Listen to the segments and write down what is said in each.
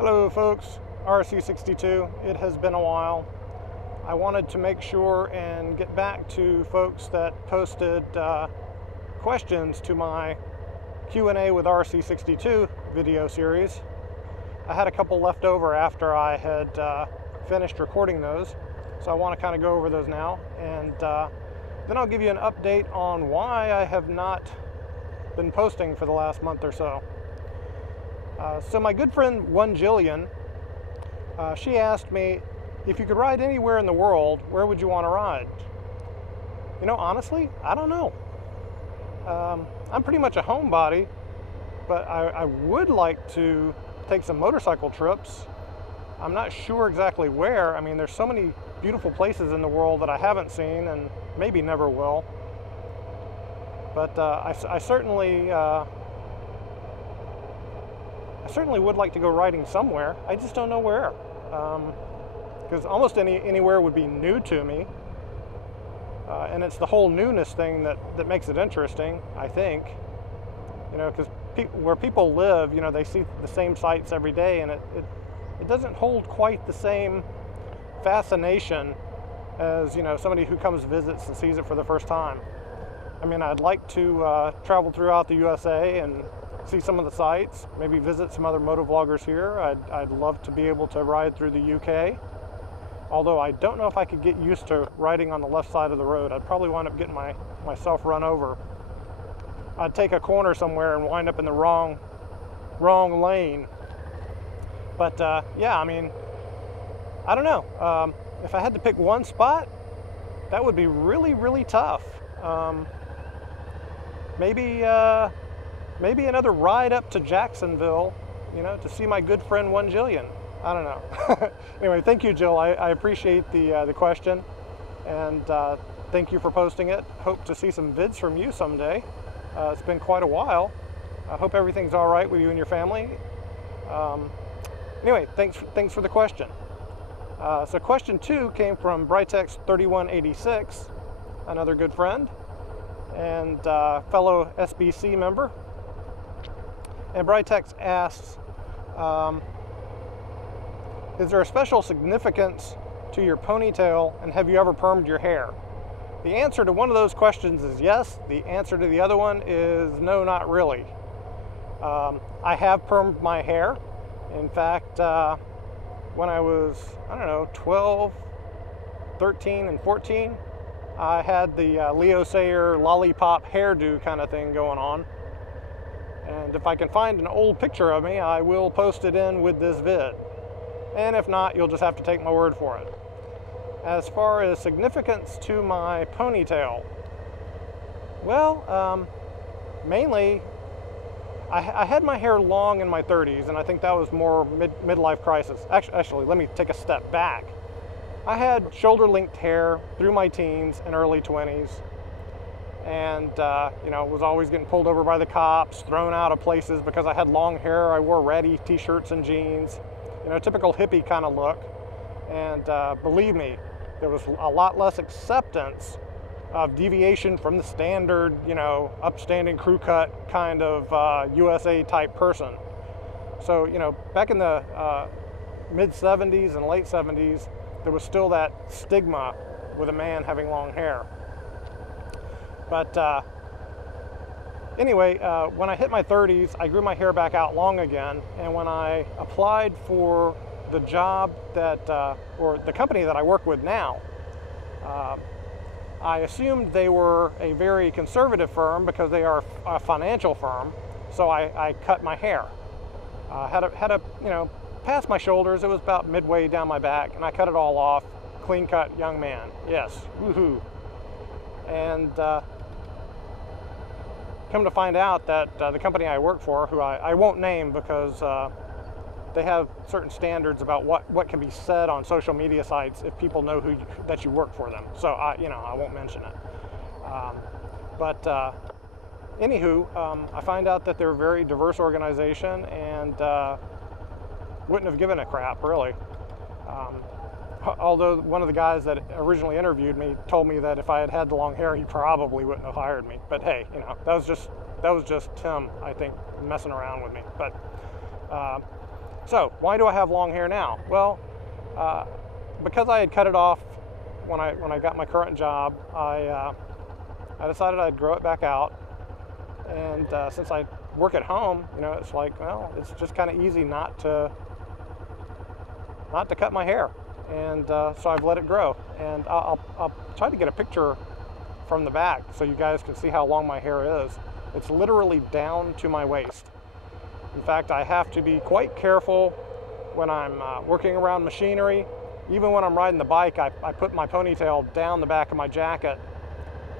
Hello folks, RC62. It has been a while. I wanted to make sure and get back to folks that posted questions to my Q&A with RC62 video series. I had a couple left over after I had finished recording those, so I want to kind of go over those now, and then I'll give you an update on why I have not been posting for the last month or so. So my good friend Jillian, she asked me, if you could ride anywhere in the world, where would you want to ride? You know, honestly, I don't know. I'm pretty much a homebody, but I would like to take some motorcycle trips. I'm not sure exactly where. I mean, there's so many beautiful places in the world that I haven't seen and maybe never will. But I certainly would like to go riding somewhere. I just don't know where. Because almost anywhere would be new to me. And it's the whole newness thing that makes it interesting, I think. You know, because where people live, you know, they see the same sights every day, and it doesn't hold quite the same fascination as, you know, somebody who comes visits and sees it for the first time. I mean, I'd like to travel throughout the USA and see some of the sights, maybe visit some other motovloggers here. I'd love to be able to ride through the UK, although I don't know if I could get used to riding on the left side of the road. I'd probably wind up getting myself run over. I'd take a corner somewhere and wind up in the wrong lane. But yeah, I mean, I don't know. If I had to pick one spot, that would be really, really tough. Maybe another ride up to Jacksonville, you know, to see my good friend Jillian. I don't know. Anyway, thank you, Jill. I appreciate the question, and thank you for posting it. Hope to see some vids from you someday. It's been quite a while. I hope everything's all right with you and your family. Anyway, thanks for the question. So question 2 came from Britex3186, another good friend and fellow SBC member. And Britex asks, is there a special significance to your ponytail, and have you ever permed your hair? The answer to one of those questions is yes. The answer to the other one is no, not really. I have permed my hair. In fact, when I was, I don't know, 12, 13, and 14, I had the Leo Sayer lollipop hairdo kind of thing going on. And if I can find an old picture of me, I will post it in with this vid. And if not, you'll just have to take my word for it. As far as significance to my ponytail, well, mainly, I had my hair long in my 30s, and I think that was more midlife crisis. Actually, let me take a step back. I had shoulder-length hair through my teens and early 20s. And, you know, was always getting pulled over by the cops, thrown out of places because I had long hair. I wore ratty t-shirts and jeans, you know, typical hippie kind of look. And believe me, there was a lot less acceptance of deviation from the standard, you know, upstanding crew cut kind of USA type person. So, you know, back in the mid 70s and late 70s, there was still that stigma with a man having long hair. But anyway, when I hit my 30s, I grew my hair back out long again. And when I applied for the job that, or the company that I work with now, I assumed they were a very conservative firm because they are a financial firm. So I cut my hair. Had a, you know, past my shoulders. It was about midway down my back, and I cut it all off. Clean cut young man. Yes, woohoo. And come to find out that the company I work for, who I won't name because they have certain standards about what can be said on social media sites if people know that you work for them. So I won't mention it. But anywho, I find out that they're a very diverse organization and wouldn't have given a crap really. Although one of the guys that originally interviewed me told me that if I had the long hair, he probably wouldn't have hired me. But hey, you know, that was just him, I think, messing around with me. But So why do I have long hair now? Well, because I had cut it off when I got my current job, I decided I'd grow it back out. And since I work at home, you know, it's like, well, it's just kind of easy not to cut my hair. And so I've let it grow. And I'll try to get a picture from the back so you guys can see how long my hair is. It's literally down to my waist. In fact, I have to be quite careful when I'm working around machinery. Even when I'm riding the bike, I put my ponytail down the back of my jacket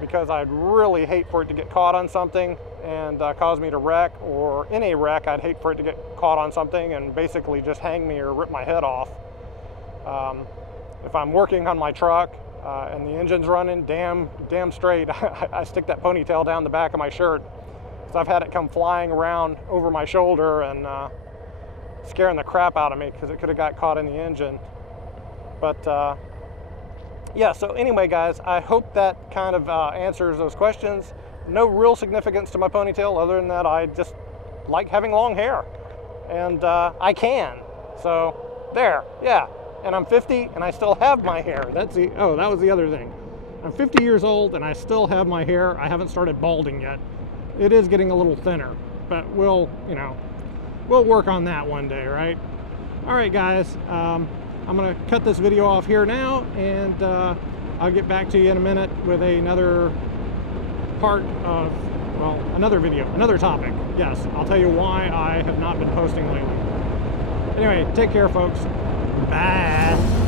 because I'd really hate for it to get caught on something and cause me to wreck, or in a wreck, I'd hate for it to get caught on something and basically just hang me or rip my head off. If I'm working on my truck and the engine's running damn straight, I stick that ponytail down the back of my shirt. So I've had it come flying around over my shoulder and scaring the crap out of me because it could have got caught in the engine. But yeah, so anyway, guys, I hope that kind of answers those questions. No real significance to my ponytail other than that I just like having long hair. And I can. So there, yeah. And I'm 50 and I still have my hair. That was the other thing. I'm 50 years old and I still have my hair. I haven't started balding yet. It is getting a little thinner, but we'll work on that one day, right? All right, guys. I'm gonna cut this video off here now, and I'll get back to you in a minute with another part of, well, another video, another topic. Yes, I'll tell you why I have not been posting lately. Anyway, take care, folks. Bye.